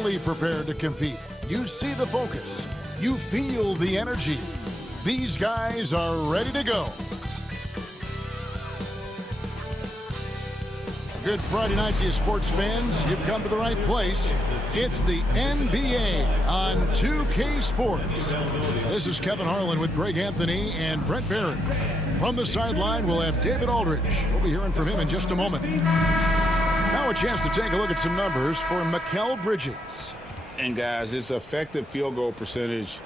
mentally prepared to compete. You see the focus. You feel the energy. These guys are ready to go. Good Friday night to you, sports fans. You've come to the right place. It's the NBA on 2K Sports. This is Kevin Harlan with Greg Anthony and Brent Barrett. From the sideline, we'll have David Aldridge. We'll be hearing from him in just a moment. Now a chance to take a look at some numbers for Mikal Bridges. And guys, his effective field goal percentage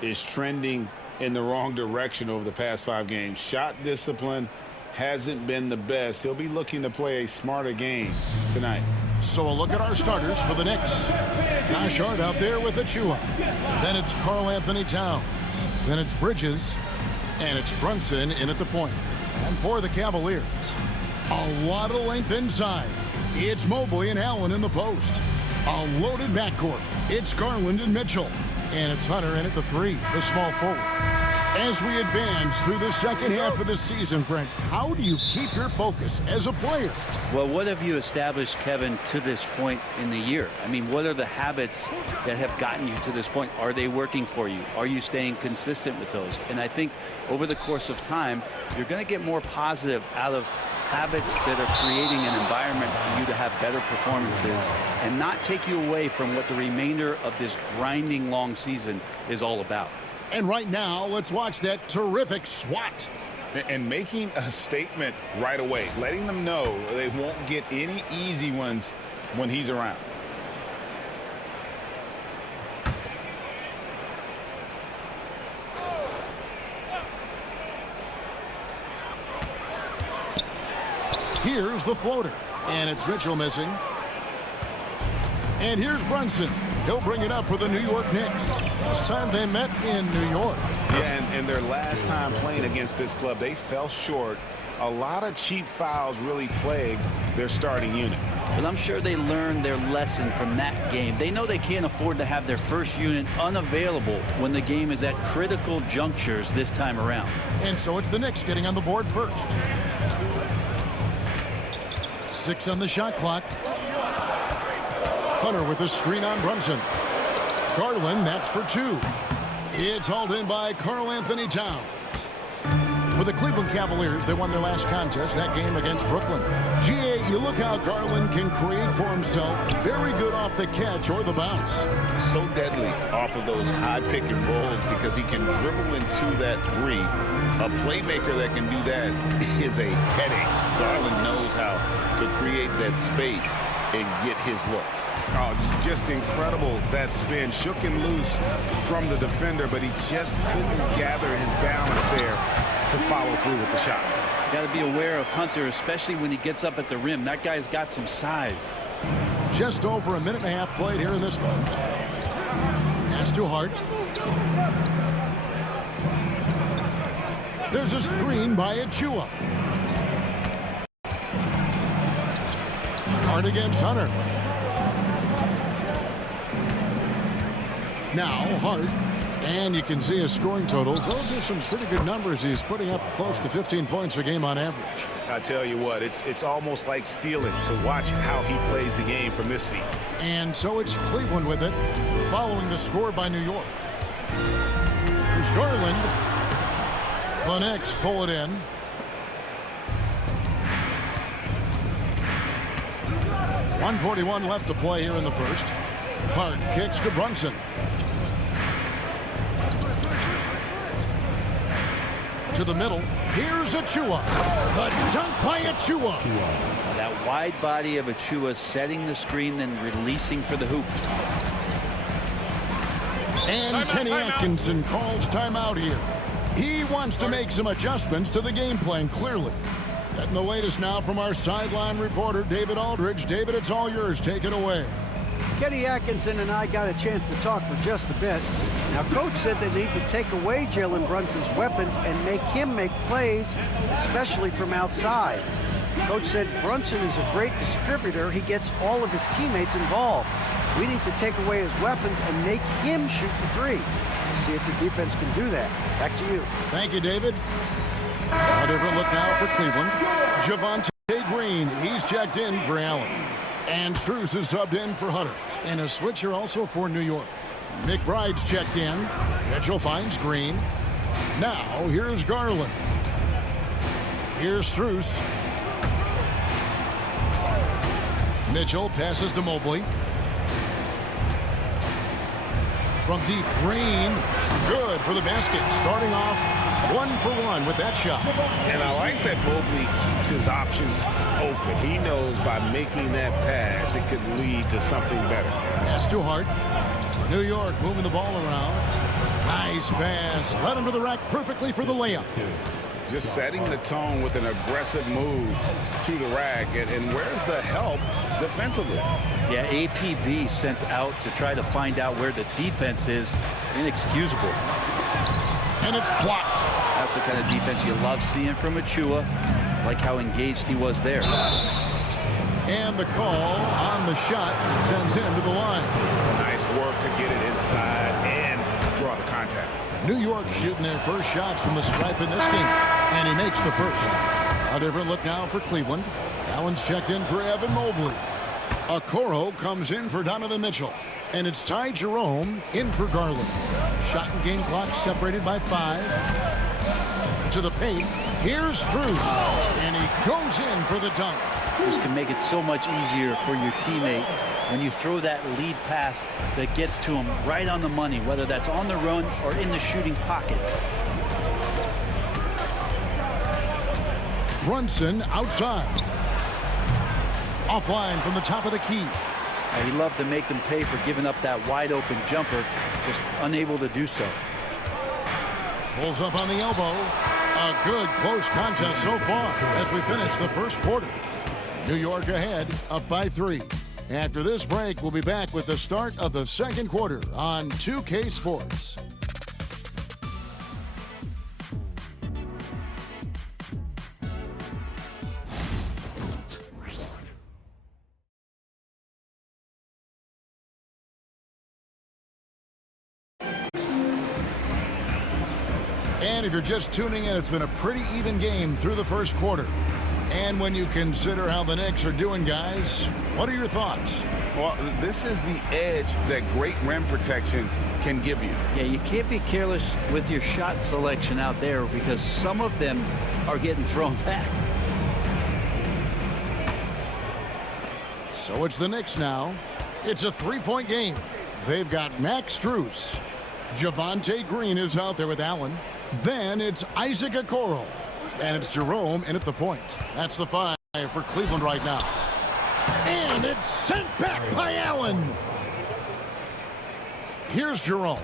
is trending in the wrong direction over the past 5 games. Shot discipline hasn't been the best. He'll be looking to play a smarter game tonight. So a look at our starters for the Knicks. Josh Hart out there with Achua. Then it's Karl Anthony Towns. Then it's Bridges. And it's Brunson in at the point. And for the Cavaliers, a lot of length inside. It's Mobley and Allen in the post. A loaded backcourt. It's Garland and Mitchell. And it's Hunter in at the 3, the small forward. As we advance through the second half of the season, Brent, how do you keep your focus as a player? Well, what have you established, Kevin, to this point in the year? I mean, what are the habits that have gotten you to this point? Are they working for you? Are you staying consistent with those? And I think over the course of time, you're going to get more positive out of habits that are creating an environment for you to have better performances and not take you away from what the remainder of this grinding long season is all about. And right now, let's watch that terrific swat. And making a statement right away, letting them know they won't get any easy ones when he's around. Here's the floater. And it's Mitchell missing. And here's Brunson. He'll bring it up for the New York Knicks. Last time they met in New York. Yeah, and their last time playing against this club, they fell short. A lot of cheap fouls really plagued their starting unit. But I'm sure they learned their lesson from that game. They know they can't afford to have their first unit unavailable when the game is at critical junctures this time around. And so it's the Knicks getting on the board first. 6 on the shot clock. Hunter with a screen on Brunson. Garland, that's for 2. It's hauled in by Karl Anthony Towns. For the Cleveland Cavaliers, they won their last contest, that game against Brooklyn. GA, you look how Garland can create for himself. Very good off the catch or the bounce. So deadly off of those high pick and rolls because he can dribble into that 3. A playmaker that can do that is a headache. Garland knows how to create that space and get his look. Oh, just incredible, that spin. Shook him loose from the defender, but he just couldn't gather his balance there to follow through with the shot. Got to be aware of Hunter, especially when he gets up at the rim. That guy's got some size. Just over a minute and a half played here in this one. Pass to Hart. There's a screen by Achua. Hart against Hunter. Now Hart, and you can see his scoring totals. Those are some pretty good numbers. He's putting up close to 15 points a game on average. I tell you what, it's almost like stealing to watch how he plays the game from this seat. And so it's Cleveland with it, following the score by New York. Here's Garland. The Knicks pull it in. .141 left to play here in the first. Hart kicks to Brunson. To the middle. Here's Achua. The dunk by Achua. That wide body of Achua setting the screen and releasing for the hoop. And Kenny Atkinson calls timeout here. He wants to make some adjustments to the game plan, clearly. Getting the latest now from our sideline reporter, David Aldridge. David, it's all yours. Take it away. Kenny Atkinson and I got a chance to talk for just a bit. Now, Coach said they need to take away Jalen Brunson's weapons and make him make plays, especially from outside. Coach said Brunson is a great distributor. He gets all of his teammates involved. We need to take away his weapons and make him shoot the 3. We'll see if the defense can do that. Back to you. Thank you, David. A different look now for Cleveland. Javonte Green, he's checked in for Allen. And Strus is subbed in for Hunter. And a switcher also for New York. McBride's checked in. Mitchell finds Green. Now, here's Garland. Here's Strus. Mitchell passes to Mobley. From deep, Green. Good for the basket. Starting off 1 for 1 with that shot. And I like that Mobley keeps his options open. He knows by making that pass, it could lead to something better. Pass to Hart. New York moving the ball around. Nice pass. Led him to the rack perfectly for the layup. Just setting the tone with an aggressive move to the rack. And where's the help defensively? Yeah, APB sent out to try to find out where the defense is. Inexcusable. And it's blocked. That's the kind of defense you love seeing from Achua. Like how engaged he was there. And the call on the shot sends him to the line. Nice work to get it inside and draw the contact. New York shooting their first shots from the stripe in this game. And he makes the first. A different look now for Cleveland. Allen's checked in for Evan Mobley. Okoro comes in for Donovan Mitchell. And it's Ty Jerome in for Garland. Shot and game clock separated by 5. To the paint. Here's Strus. And he goes in for the dunk. This can make it so much easier for your teammate when you throw that lead pass that gets to him right on the money, whether that's on the run or in the shooting pocket. Brunson outside. Offline from the top of the key. He loved to make them pay for giving up that wide open jumper, just unable to do so. Pulls up on the elbow. A good close contest so far as we finish the first quarter. New York ahead, up by 3. After this break, we'll be back with the start of the second quarter on 2K Sports. And if you're just tuning in, it's been a pretty even game through the first quarter. And when you consider how the Knicks are doing, guys, what are your thoughts? Well, this is the edge that great rim protection can give you. Yeah, you can't be careless with your shot selection out there because some of them are getting thrown back. So it's the Knicks now. It's a three-point game. They've got Max Strus. Javonte Green is out there with Allen. Then it's Isaac Okoro. And it's Jerome in at the point. That's the 5 for Cleveland right now. And it's sent back by Allen. Here's Jerome.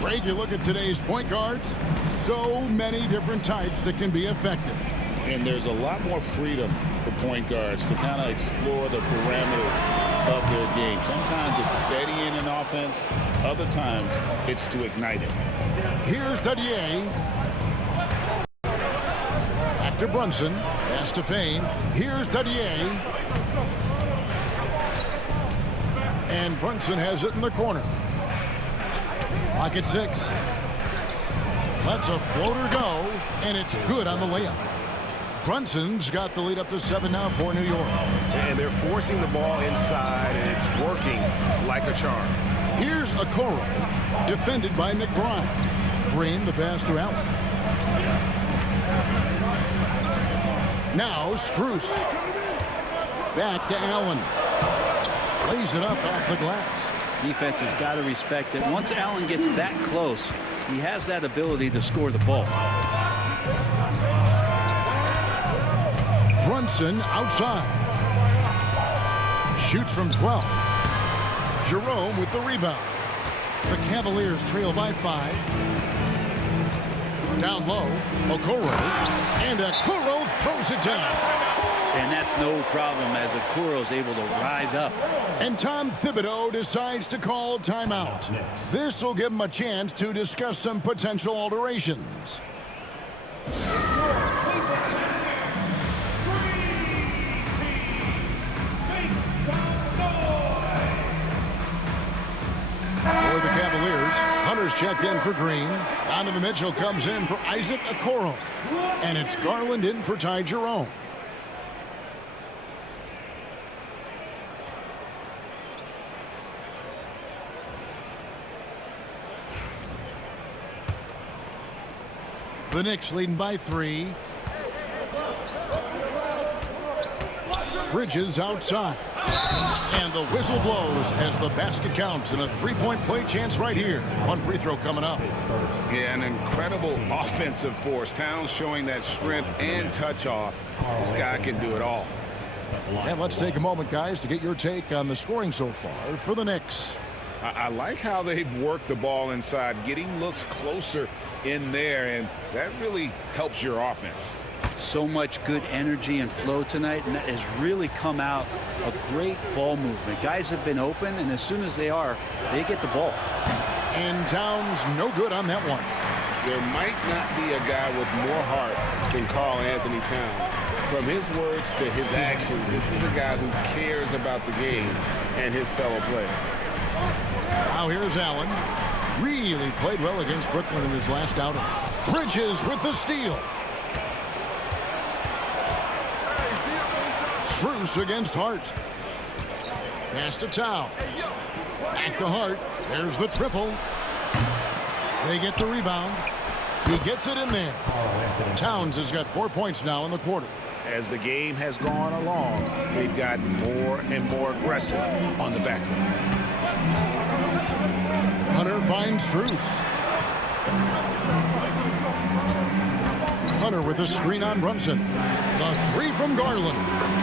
Greg, you look at today's point guards. So many different types that can be effective. And there's a lot more freedom for point guards to kind of explore the parameters of their game. Sometimes it's steadying an offense. Other times it's to ignite it. Here's Dadier. Back to Brunson. Pass to Payne. Here's Dadier. And Brunson has it in the corner. Clock at 6. Lets a floater go, and it's good on the layup. Brunson's got the lead up to 7 now for New York. And they're forcing the ball inside, and it's working like a charm. Here's Okoro, defended by McBride. Green, the pass to Allen. Now Strus. Back to Allen. Lays it up off the glass. Defense has got to respect that once Allen gets that close, he has that ability to score the ball. Brunson outside. Shoots from 12. Jerome with the rebound. The Cavaliers trail by 5. Down low, Okoro. And Okoro throws it down. And that's no problem as Okoro's able to rise up. And Tom Thibodeau decides to call timeout. This will give him a chance to discuss some potential alterations. For the Cavaliers, Hunter's checked in for Green. Donovan Mitchell comes in for Isaac Okoro. And it's Garland in for Ty Jerome. The Knicks leading by 3. Bridges outside. And the whistle blows as the basket counts, and a three-point play chance right here. One free throw coming up. Yeah, an incredible offensive force. Towns showing that strength and touch off. This guy can do it all. And let's take a moment, guys, to get your take on the scoring so far for the Knicks. I like how they've worked the ball inside, getting looks closer in there, and that really helps your offense. So much good energy and flow tonight, and that has really come out of great ball movement. Guys have been open, and as soon as they are, they get the ball. And Towns no good on that one. There might not be a guy with more heart than Karl Anthony Towns. From his words to his actions, this is a guy who cares about the game and his fellow players. Now here's Allen. Really played well against Brooklyn in his last outing. Bridges with the steal. Bruce against Hart. Pass to Towns. Back to Hart. There's the triple. They get the rebound. He gets it in there. Towns has got 4 points now in the quarter. As the game has gone along, they've gotten more and more aggressive on the back. Hunter finds Struce. Hunter with a screen on Brunson. The three from Garland.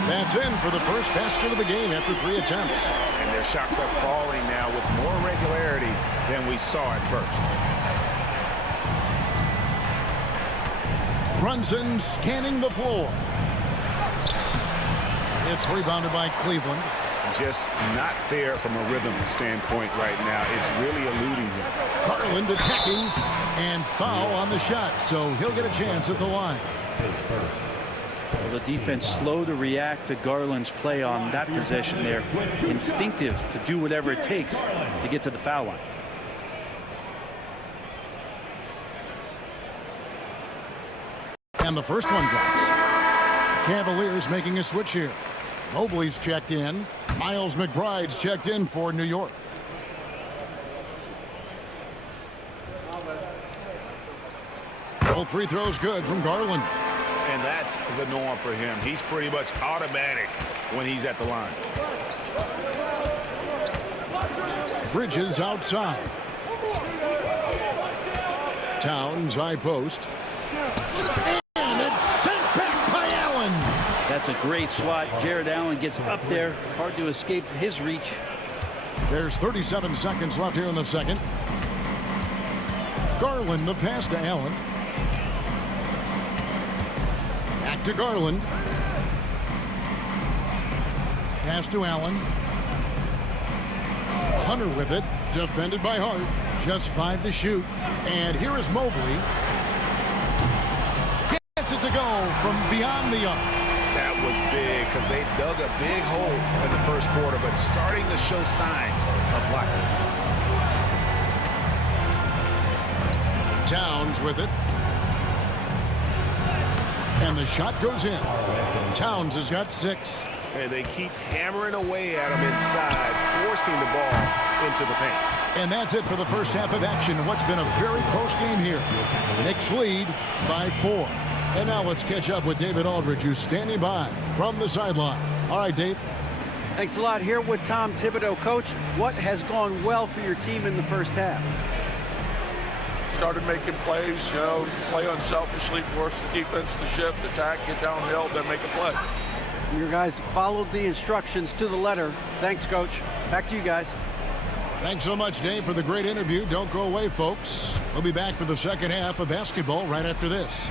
That's in for the first basket of the game after 3 attempts. And their shots are falling now with more regularity than we saw at first. Brunson scanning the floor. It's rebounded by Cleveland. Just not there from a rhythm standpoint right now. It's really eluding him. Garland attacking and foul on the shot, so he'll get a chance at the line. Well, the defense slow to react to Garland's play on that possession there. Instinctive to do whatever it takes to get to the foul line. And the first one drops. Cavaliers making a switch here. Mobley's checked in. Miles McBride's checked in for New York. Both free throws good from Garland. And that's the norm for him. He's pretty much automatic when he's at the line. Bridges outside. Towns high post. And it's sent back by Allen. That's a great swat. Jared Allen gets up there. Hard to escape his reach. There's 37 seconds left here in the second. Garland the pass to Allen. Back to Garland. Pass to Allen. Hunter with it. Defended by Hart. Just 5 to shoot. And here is Mobley. Gets it to go from beyond the arc. That was big because they dug a big hole in the first quarter, but starting to show signs of life. Towns with it. And the shot goes in. Towns has got 6. And they keep hammering away at him inside, forcing the ball into the paint. And that's it for the first half of action in what's been a very close game here. Knicks lead by 4. And now let's catch up with David Aldridge, who's standing by from the sideline. All right, Dave. Thanks a lot. Here with Tom Thibodeau. Coach, what has gone well for your team in the first half? Started making plays, play unselfishly, force the defense to shift, attack, get downhill, then make a play. Your guys followed the instructions to the letter. Thanks, Coach. Back to you guys. Thanks so much, Dave, for the great interview. Don't go away, folks. We'll be back for the second half of basketball right after this.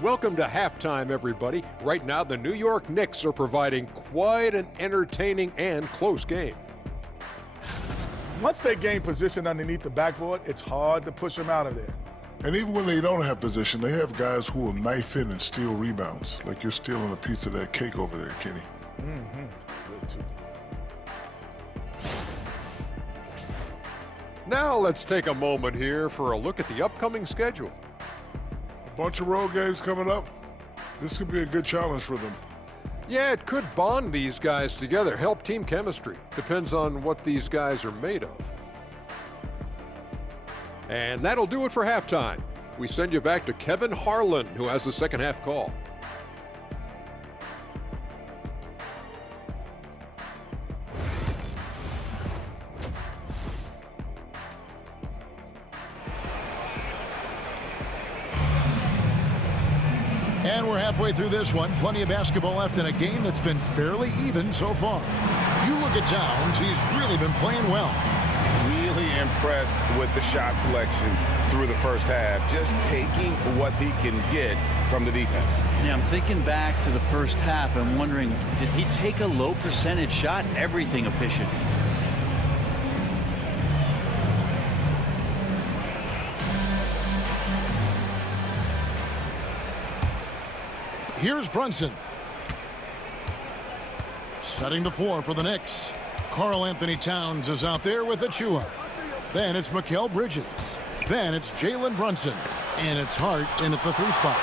Welcome to halftime, everybody. Right now, the New York Knicks are providing quite an entertaining and close game. Once they gain position underneath the backboard, it's hard to push them out of there. And even when they don't have position, they have guys who will knife in and steal rebounds. Like you're stealing a piece of that cake over there, Kenny. That's good, too. Now let's take a moment here for a look at the upcoming schedule. Bunch of road games coming up. This could be a good challenge for them. Yeah, it could bond these guys together, help team chemistry. Depends on what these guys are made of. And that'll do it for halftime. We send you back to Kevin Harlan, who has the second half call. And we're halfway through this one. Plenty of basketball left in a game that's been fairly even so far. You look at Towns, he's really been playing well. Really impressed with the shot selection through the first half. Just taking what he can get from the defense. Yeah, I'm thinking back to the first half and wondering, did he take a low percentage shot? Everything efficient. Here's Brunson. Setting the floor for the Knicks. Karl Anthony Towns is out there with Achua. Then it's Mikal Bridges. Then it's Jalen Brunson. And it's Hart in at the 3 spot.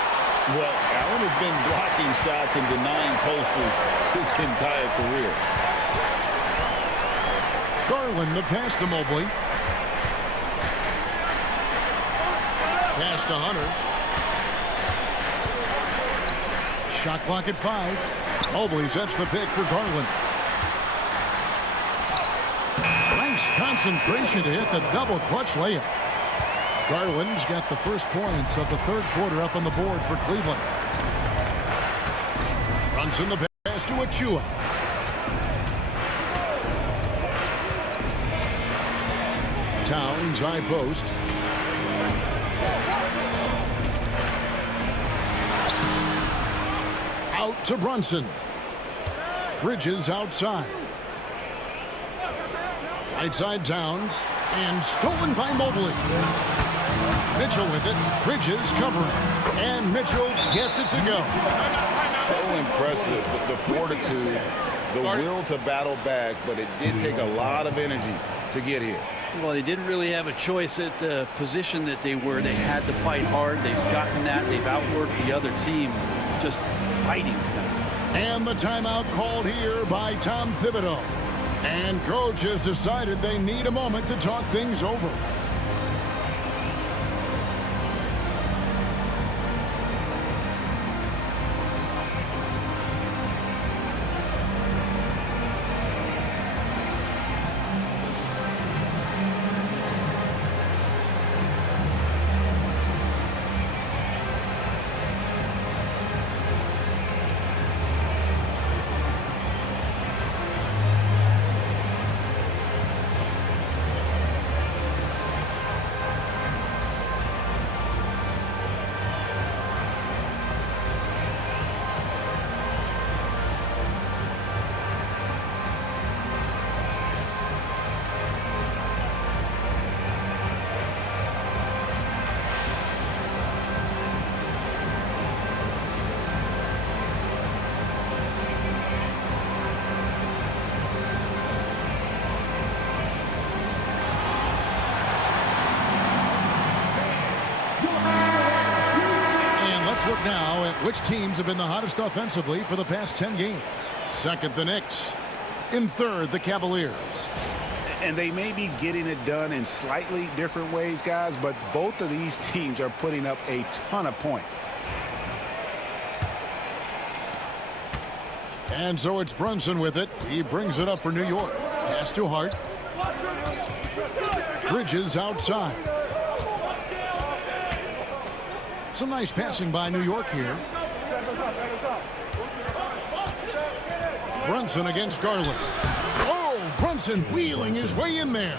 Well, Allen has been blocking shots and denying posters his entire career. Garland the pass to Mobley. Pass to Hunter. Shot clock at 5. Mobley sets the pick for Garland. Nice concentration to hit the double clutch layup. Garland's got the first points of the third quarter up on the board for Cleveland. Brunson the pass to Achua. Towns high post. Out to Brunson. Bridges outside. Right side Towns. And stolen by Mobley. Mitchell with it. Bridges covering. And Mitchell gets it to go. So impressive. The fortitude, the will to battle back, but it did take a lot of energy to get here. Well, they didn't really have a choice at the position that they were. They had to fight hard. They've gotten that. They've outworked the other team. Just fighting tonight. And the timeout called here by Tom Thibodeau. And coach has decided they need a moment to talk things over. Look now at which teams have been the hottest offensively for the past 10 games. Second, the Knicks. In third, the Cavaliers. And they may be getting it done in slightly different ways, guys, but both of these teams are putting up a ton of points. And so it's Brunson with it. He brings it up for New York. Pass to Hart. Bridges outside. Some nice passing by New York here. Brunson against Garland. Oh, Brunson wheeling his way in there.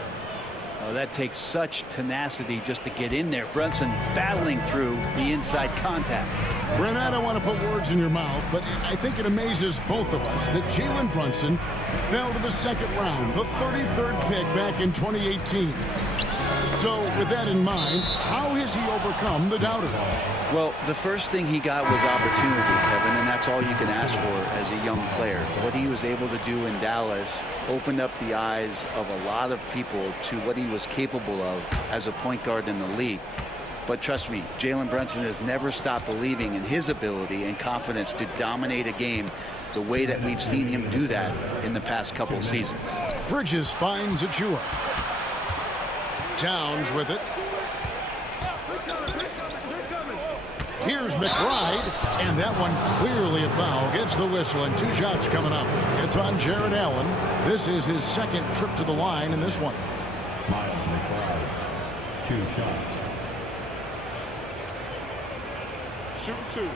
Oh, that takes such tenacity just to get in there. Brunson battling through the inside contact. Brent, I don't want to put words in your mouth, but I think it amazes both of us that Jalen Brunson fell to the second round, the 33rd pick back in 2018. So with that in mind, how has he overcome the doubters? Well, the first thing he got was opportunity, Kevin, and that's all you can ask for as a young player. What he was able to do in Dallas opened up the eyes of a lot of people to what he was capable of as a point guard in the league. But trust me, Jalen Brunson has never stopped believing in his ability and confidence to dominate a game the way that we've seen him do that in the past couple of seasons. Bridges finds Achua. Towns with it. Here's McBride, and that one clearly a foul. Gets the whistle, and 2 shots coming up. It's on Jared Allen. This is his second trip to the line in this one. Miles McBride, 2 shots. Shoot 2.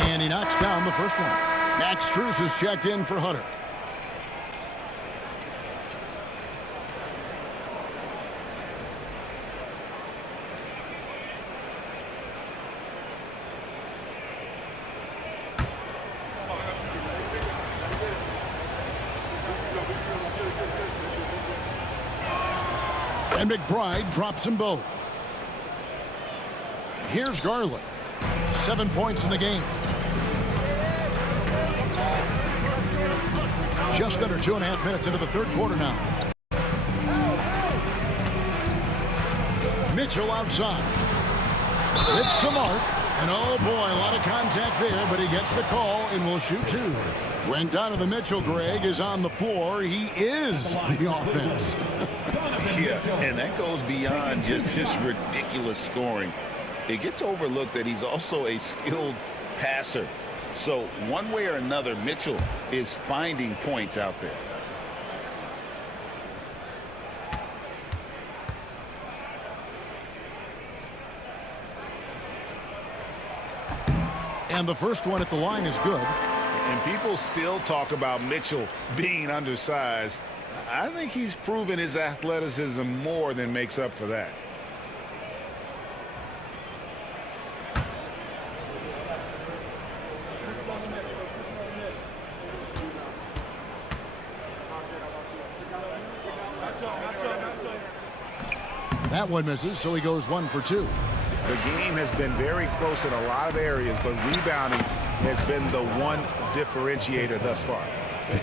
And he knocks down the first one. Max Strus is checked in for Hunter. And McBride drops them both. Here's Garland. 7 points in the game. Just under 2.5 minutes into the third quarter now. Mitchell outside. Hits the mark. And oh boy, a lot of contact there, but he gets the call and will shoot 2. When Donovan Mitchell, Greg, is on the floor, he is the offense. Yeah, and that goes beyond just his ridiculous scoring. It gets overlooked that he's also a skilled passer. So one way or another, Mitchell is finding points out there. And the first one at the line is good. And people still talk about Mitchell being undersized. I think he's proven his athleticism more than makes up for that. That one misses, so he goes 1 for 2. The game has been very close in a lot of areas, but rebounding has been the one differentiator thus far.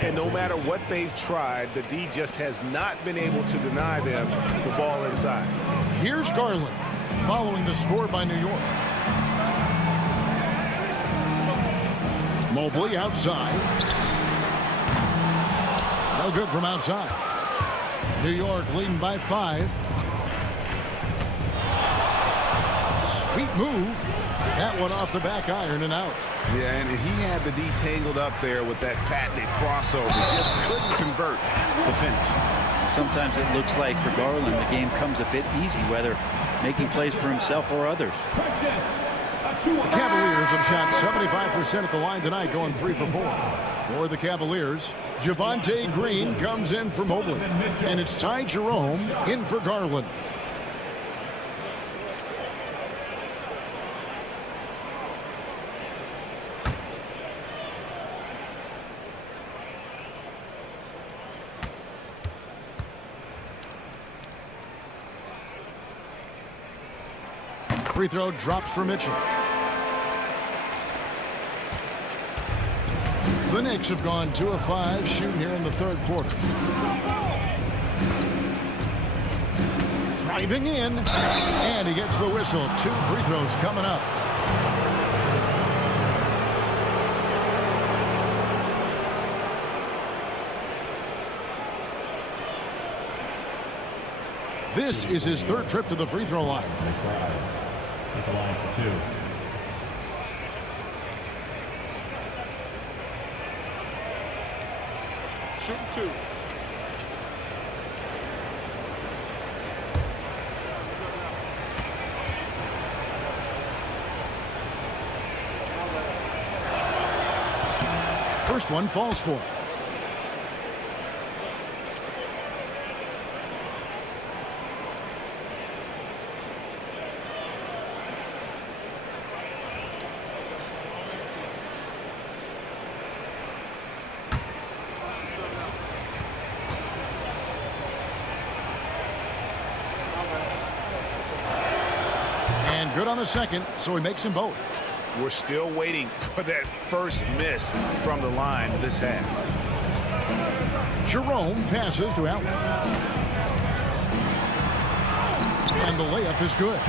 And no matter what they've tried, the D just has not been able to deny them the ball inside. Here's Garland, following the score by New York. Mobley outside. No good from outside. New York leading by 5. Sweet move. That one off the back iron and out. Yeah, and he had the D tangled up there with that patented crossover. Just couldn't convert the finish. Sometimes it looks like for Garland the game comes a bit easy, whether making plays for himself or others. The Cavaliers have shot 75% at the line tonight, going 3 for 4. For the Cavaliers, Javonte Green comes in for Mobley. And it's Ty Jerome in for Garland. Free throw drops for Mitchell. The Knicks have gone 2 of 5 shooting here in the third quarter. Driving in, and he gets the whistle. 2 free throws coming up. This is his third trip to the free throw line. At the line for 2. Shoot 2. First one falls for him. Good on the second, so he makes them both. we're still waiting for that first miss from the line this half. Jerome passes to Allen. And the layup is good.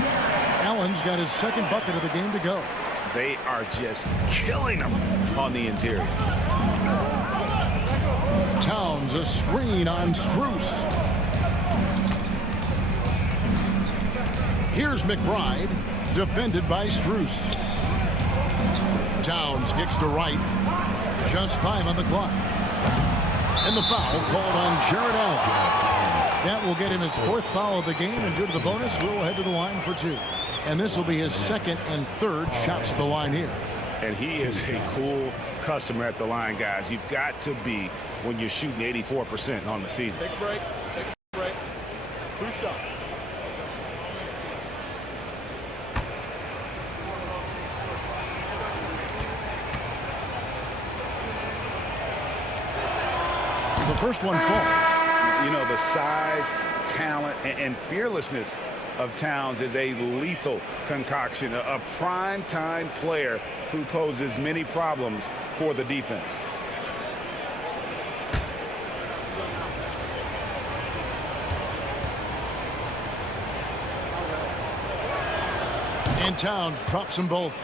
Allen's got his second bucket of the game to go. They are just killing them on the interior. Towns a screen on Strus. Here's McBride, defended by Strus. Towns kicks to right. Just 5 on the clock. And the foul called on Jared Allen. That will get him his 4th foul of the game, and due to the bonus, we'll head to the line for 2. And this will be his 2nd and 3rd shots at the line here. And he is a cool customer at the line, guys. You've got to be when you're shooting 84% on the season. Take a break. Take a break. 2 shots. The first one falls. You know, the size, talent, and fearlessness of Towns is a lethal concoction, a prime-time player who poses many problems for the defense. And Towns drops them both.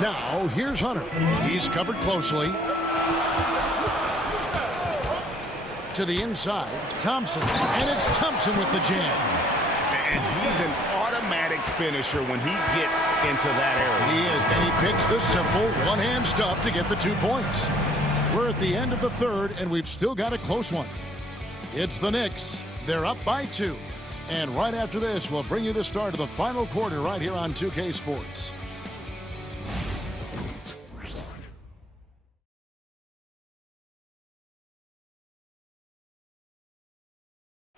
Now, here's Hunter. He's covered closely. To the inside, Thompson. And it's Thompson with the jam. And he's an automatic finisher when he gets into that area. He is, and he picks the simple one-hand stuff to get the 2 points. We're at the end of the 3rd, and we've still got a close one. It's the Knicks. They're up by 2. And right after this, we'll bring you the start of the final quarter right here on 2K Sports.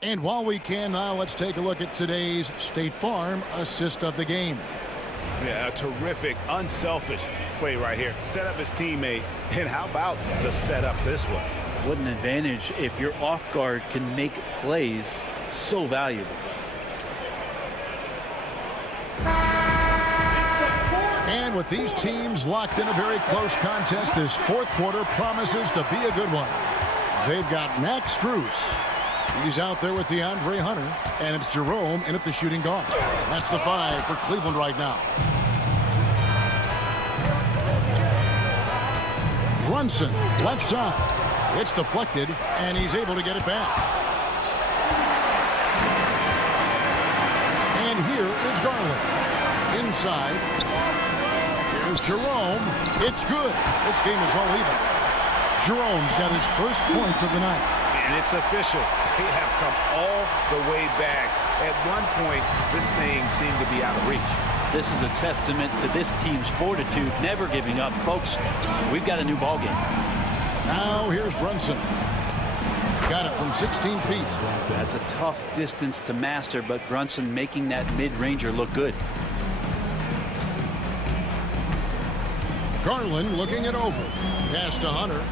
And while we can now, let's take a look at today's State Farm assist of the game. Yeah, a terrific, unselfish play right here. Set up his teammate, and how about the setup this was? What an advantage if your off guard can make plays so valuable. And with these teams locked in a very close contest, this 4th quarter promises to be a good one. They've got Max Strus. He's out there with DeAndre Hunter, and it's Jerome in at the shooting guard. That's the 5 for Cleveland right now. Brunson, left side. It's deflected, and he's able to get it back. And here is Garland. Inside. Here's Jerome. It's good. This game is all even. Jerome's got his first points of the night. And it's official. They have come all the way back. At one point, this thing seemed to be out of reach. This is a testament to this team's fortitude, never giving up. Folks, we've got a new ball game. Now here's Brunson. Got it from 16 feet. That's a tough distance to master, but Brunson making that mid-ranger look good. Garland looking it over. Pass to Hunter.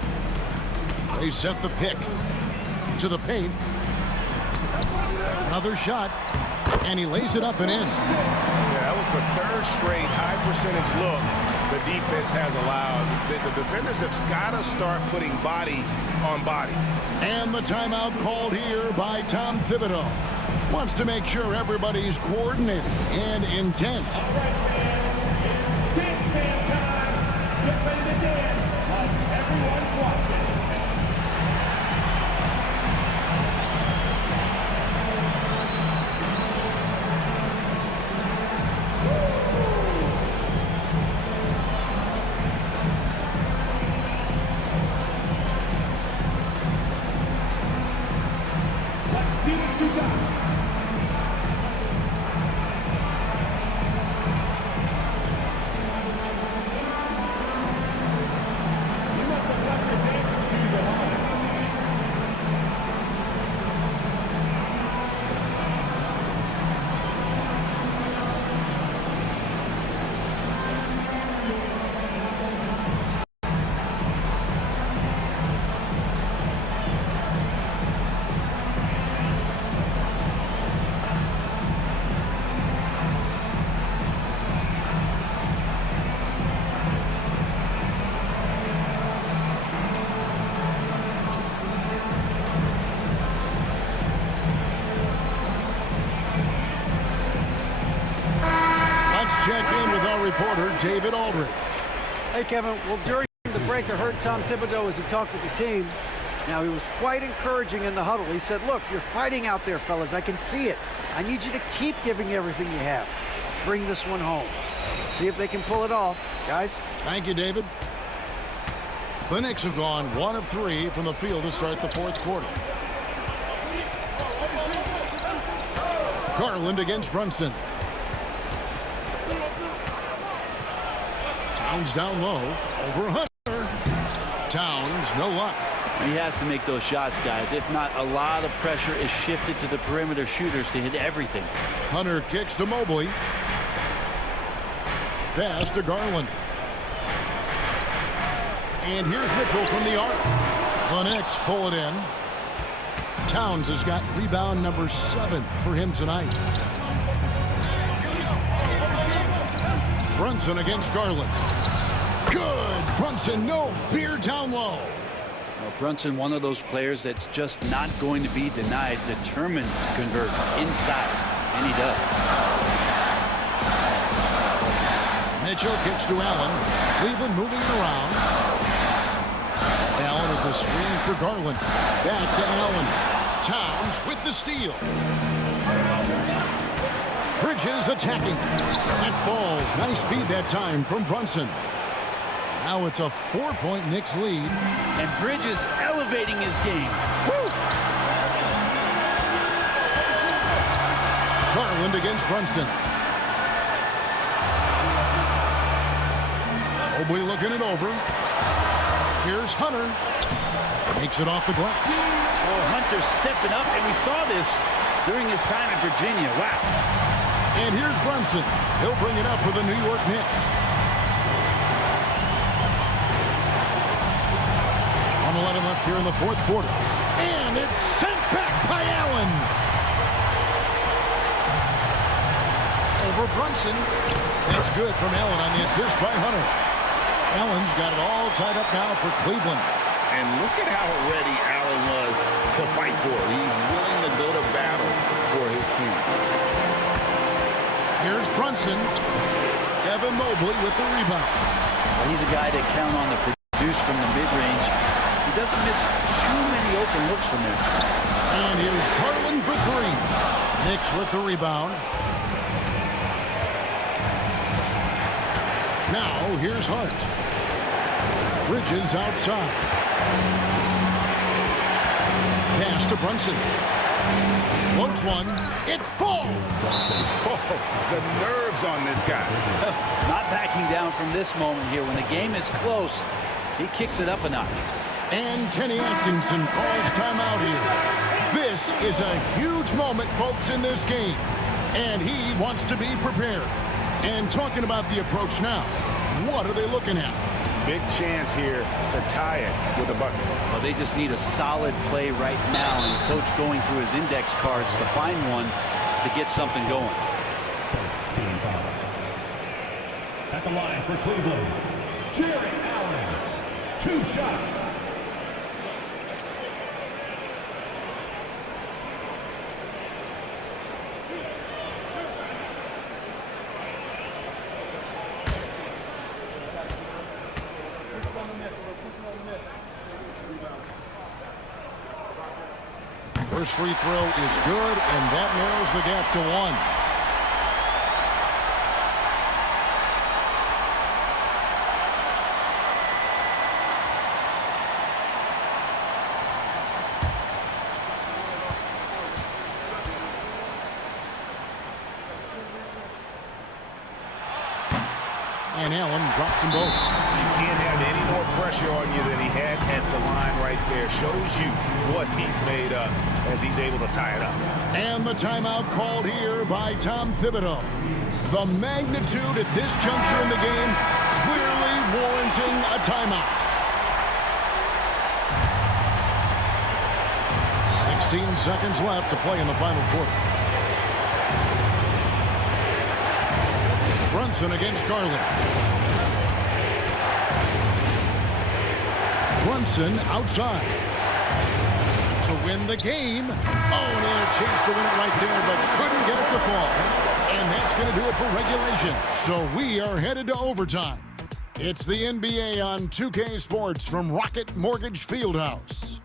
They set the pick. To the paint. Another shot. And he lays it up and in. Yeah, that was the 3rd straight high percentage look the defense has allowed. The defenders have got to start putting bodies on bodies. And the timeout called here by Tom Thibodeau. Wants to make sure everybody's coordinated and intent. reporter, David Aldridge. Hey, Kevin. Well, during the break, I heard Tom Thibodeau as he talked with the team. Now, he was quite encouraging in the huddle. He said, look, you're fighting out there, fellas. I can see it. I need you to keep giving everything you have. Bring this one home. See if they can pull it off. Guys? Thank you, David. The Knicks have gone 1 of 3 from the field to start the fourth quarter. Garland against Brunson. Towns down low. Over Hunter. Towns, no luck. He has to make those shots, guys. If not, a lot of pressure is shifted to the perimeter shooters to hit everything. Hunter kicks to Mobley. Pass to Garland. And here's Mitchell from the arc. The Knicks pull it in. Towns has got rebound number 7 for him tonight. Brunson against Garland. Good. Brunson, no fear down low. Well, Brunson, one of those players that's just not going to be denied, determined to convert inside, and he does. Mitchell kicks to Allen. Cleveland moving it around. Allen with the screen for Garland. Back to Allen. Towns with the steal. Bridges attacking. That falls. Nice speed that time from Brunson. Now it's a 4-point Knicks lead. And Bridges elevating his game. Woo! Garland against Brunson. Mobley looking it over. Here's Hunter. Makes it off the glass. Oh, Hunter stepping up, and we saw this during his time at Virginia. Wow. And here's Brunson. He'll bring it up for the New York Knicks. 1:11 left here in the fourth quarter. And it's sent back by Allen. Over Brunson. That's good from Allen on the assist by Hunter. Allen's got it all tied up now for Cleveland. And look at how ready Allen was to fight for it. He's willing to go to battle for his team. Here's Brunson. Evan Mobley with the rebound. Well, he's a guy that count on to produce from the mid-range. He doesn't miss too many open looks from there. And here's Garland for 3. Knicks with the rebound. Now here's Hart. Bridges outside. Pass to Brunson. Floats one. It falls. Oh, the nerves on this guy. Not backing down from this moment here. When the game is close, he kicks it up a notch. And Kenny Atkinson calls timeout here. This is a huge moment, folks, in this game. And he wants to be prepared. And talking about the approach now, what are they looking at? Big chance here to tie it with a bucket. Well, they just need a solid play right now, and Coach going through his index cards to find one to get something going. Team foul. At the line for Cleveland, Jerry Allen. 2 shots. First free throw is good, and that narrows the gap to 1. And Allen drops them both. You can't have any more pressure on you than he had at the line right there. Shows you what he's made of as he's able to tie it up. And the timeout called here by Tom Thibodeau. The magnitude at this juncture in the game clearly warranting a timeout. 16 seconds left to play in the final quarter. Brunson against Garland. Brunson outside. To win the game. Oh, and he had a chance to win it right there, but couldn't get it to fall. And that's going to do it for regulation. So we are headed to overtime. It's the NBA on 2K Sports from Rocket Mortgage Fieldhouse.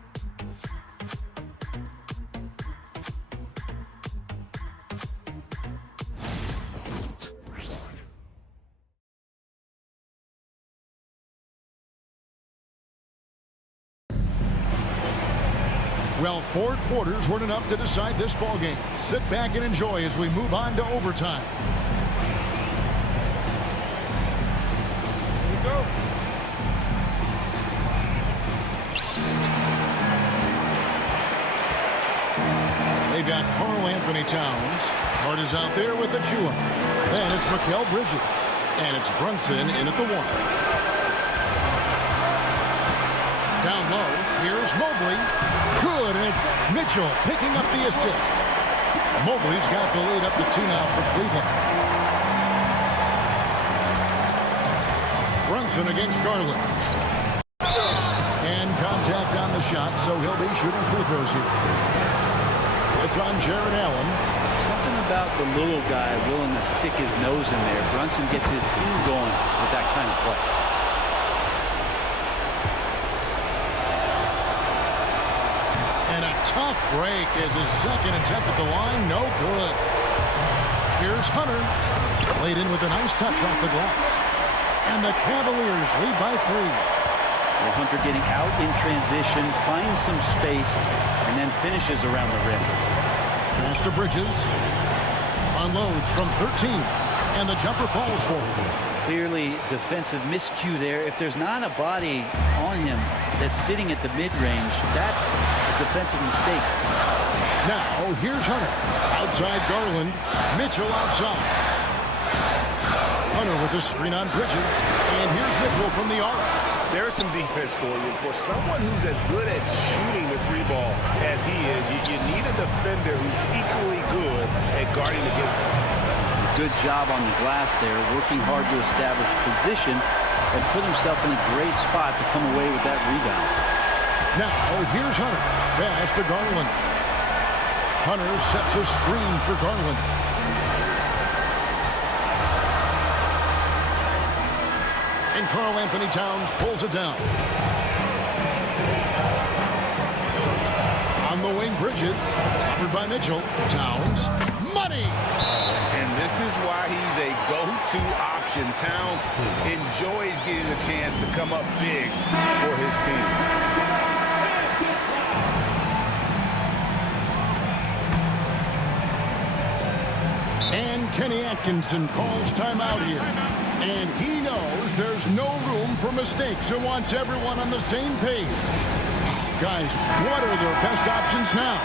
Well, 4 quarters weren't enough to decide this ballgame. Sit back and enjoy as we move on to overtime. Here we go. They've got Karl Anthony Towns. Hart is out there with Achua. Then it's Mikal Bridges. And it's Brunson in at the 1. Down low, here's Mobley. Good, and it's Mitchell picking up the assist. Mobley's got the lead up to 2 now for Cleveland. Brunson against Garland. And contact on the shot, so he'll be shooting free throws here. It's on Jared Allen. Something about the little guy willing to stick his nose in there. Brunson gets his team going with that kind of play. Tough break as his second attempt at the line. No good. Here's Hunter. Played in with a nice touch off the glass. And the Cavaliers lead by 3. Well, Hunter getting out in transition, finds some space, and then finishes around the rim. Pass to Bridges. Unloads from 13. And the jumper falls for him. Clearly defensive miscue there. If there's not a body on him that's sitting at the mid-range, that's a defensive mistake. Now, here's Hunter. Outside Garland. Mitchell outside. Hunter with a screen on Bridges. And here's Mitchell from the arc. There's some defense for you. For someone who's as good at shooting the 3-ball as he is, you need a defender who's equally good at guarding against him. Good job on the glass there, working hard to establish position and put himself in a great spot to come away with that rebound. Now, here's Hunter. Pass to Garland. Hunter sets a screen for Garland. And Karl Anthony Towns pulls it down. On the wing, Bridges. Covered by Mitchell. Towns. Money! And this is why he's a go-to option. Towns enjoys getting a chance to come up big for his team. And Kenny Atkinson calls timeout here. And he knows there's no room for mistakes and wants everyone on the same page. Guys, what are their best options now?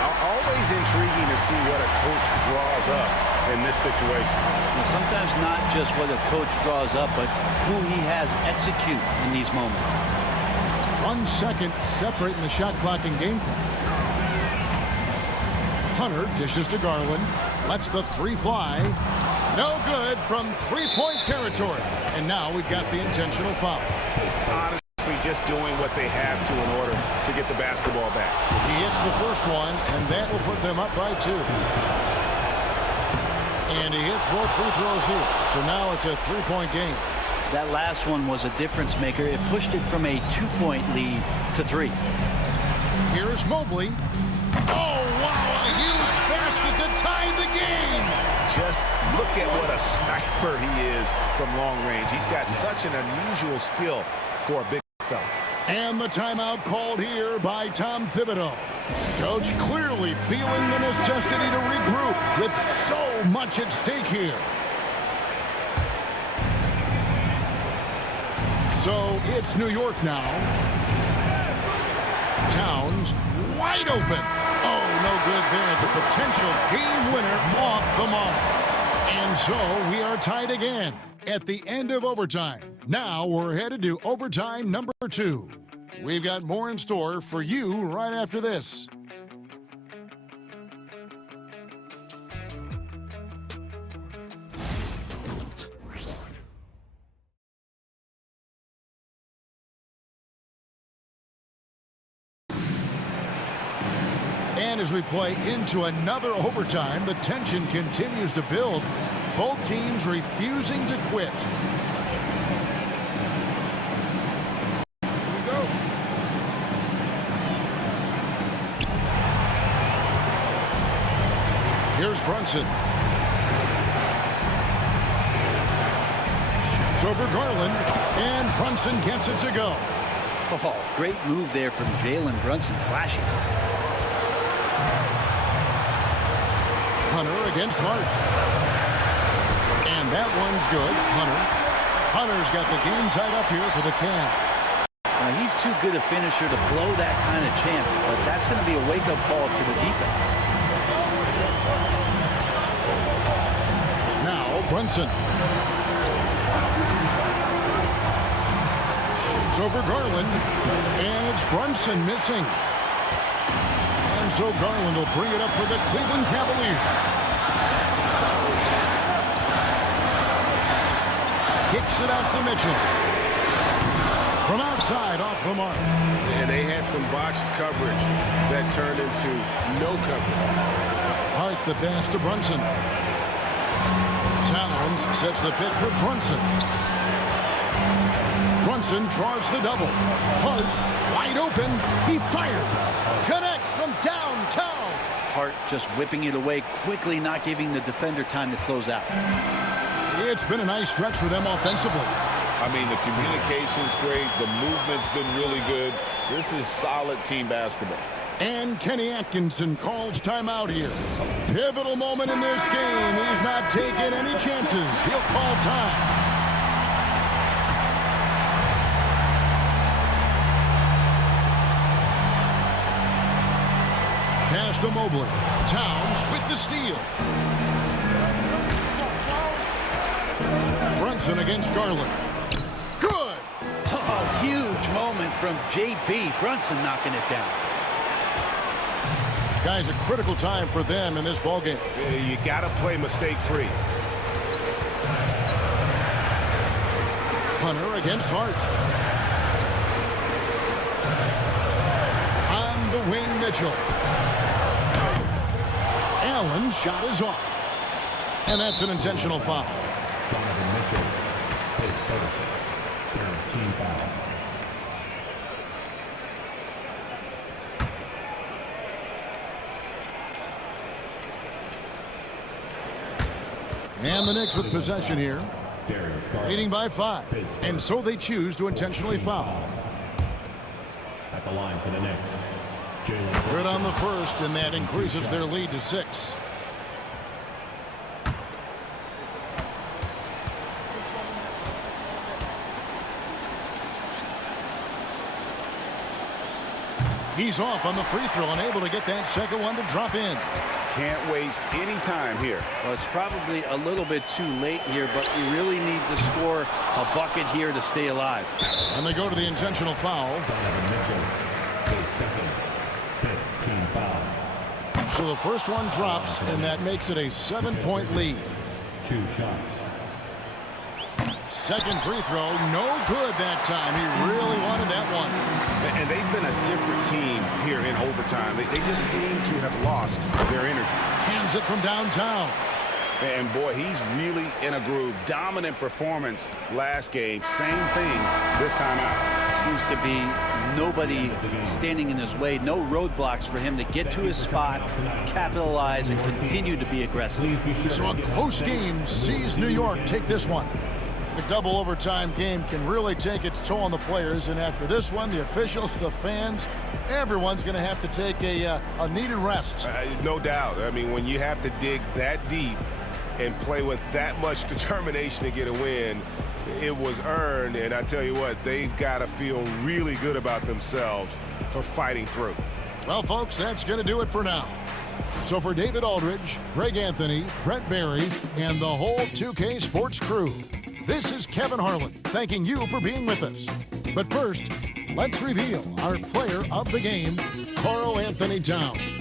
Always intriguing to see what a coach draws up in this situation. Well, sometimes not just what a coach draws up, but who he has execute in these moments. 1 second separating the shot clock and game clock. Hunter dishes to Garland. Lets the 3 fly. No good from 3-point territory. And now we've got the intentional foul. Honestly, just doing what they have to in order to get the basketball back. He hits the first one, and that will put them up by 2. And he hits both free throws here. So now it's a 3-point game. That last one was a difference maker. It pushed it from a 2-point lead to 3. Here's Mobley. Oh, wow, a huge basket to tie the game. Just look at what a sniper he is from long range. He's got such an unusual skill for a big fella. And the timeout called here by Tom Thibodeau. Coach clearly feeling the necessity to regroup with so much at stake here. So it's New York now. Towns wide open. Oh, no good there. The potential game winner off the mark. And so we are tied again at the end of overtime. Now we're headed to overtime number 2. We've got more in store for you right after this. And as we play into another overtime, the tension continues to build. Both teams refusing to quit. Here's Brunson. Shoots over Garland, and Brunson gets it to go. Oh, great move there from Jalen Brunson, flashing. Hunter against Hart. And that one's good. Hunter's got the game tied up here for the Cavs. He's too good a finisher to blow that kind of chance, but that's going to be a wake-up call to the defense. Now Brunson. Shoots over Garland. And it's Brunson missing. And so Garland will bring it up for the Cleveland Cavaliers. Kicks it out to Mitchell. From outside, off the mark. And they had some botched coverage that turned into no coverage. Hart the pass to Brunson. Towns sets the pick for Brunson. Brunson draws the double. Hart wide open. He fires. Connects from downtown. Hart just whipping it away quickly, not giving the defender time to close out. It's been a nice stretch for them offensively. I mean, the communication's great. The movement's been really good. This is solid team basketball. And Kenny Atkinson calls timeout here. Pivotal moment in this game. He's not taking any chances. He'll call time. Pass to Mobley. Towns with the steal. Brunson against Garland. Good. Oh, huge moment from J.B. Brunson knocking it down. Guys, a critical time for them in this ballgame. You got to play mistake-free. Hunter against Hart. On the wing, Mitchell. Allen's shot is off. And that's an intentional foul. Mitchell, his first, team foul. And the Knicks with possession here, leading by 5. And so they choose to intentionally foul. At the line for the Knicks. Good on the first, and that increases their lead to 6. He's off on the free throw, unable to get that second one to drop in. Can't waste any time here. Well, it's probably a little bit too late here, but you really need to score a bucket here to stay alive. And they go to the intentional foul. So the first one drops, and that makes it a 7-point lead. 2 shots. Second free throw, no good that time. He really wanted that one. And they've been a different team here in overtime. They just seem to have lost their energy. Hands it from downtown. And boy, he's really in a groove. Dominant performance last game. Same thing this time out. Seems to be nobody standing in his way. No roadblocks for him to get to his spot, capitalize, and continue to be aggressive. So a close game sees New York take this one. A double overtime game can really take its toll on the players, and after this one, the officials, the fans, everyone's going to have to take a needed rest. No doubt. I mean, when you have to dig that deep and play with that much determination to get a win, it was earned, and I tell you what, they've got to feel really good about themselves for fighting through. Well, folks, that's going to do it for now. So for David Aldridge, Greg Anthony, Brent Barry, and the whole 2K Sports crew, this is Kevin Harlan thanking you for being with us. But first, let's reveal our player of the game, Karl Anthony Towns.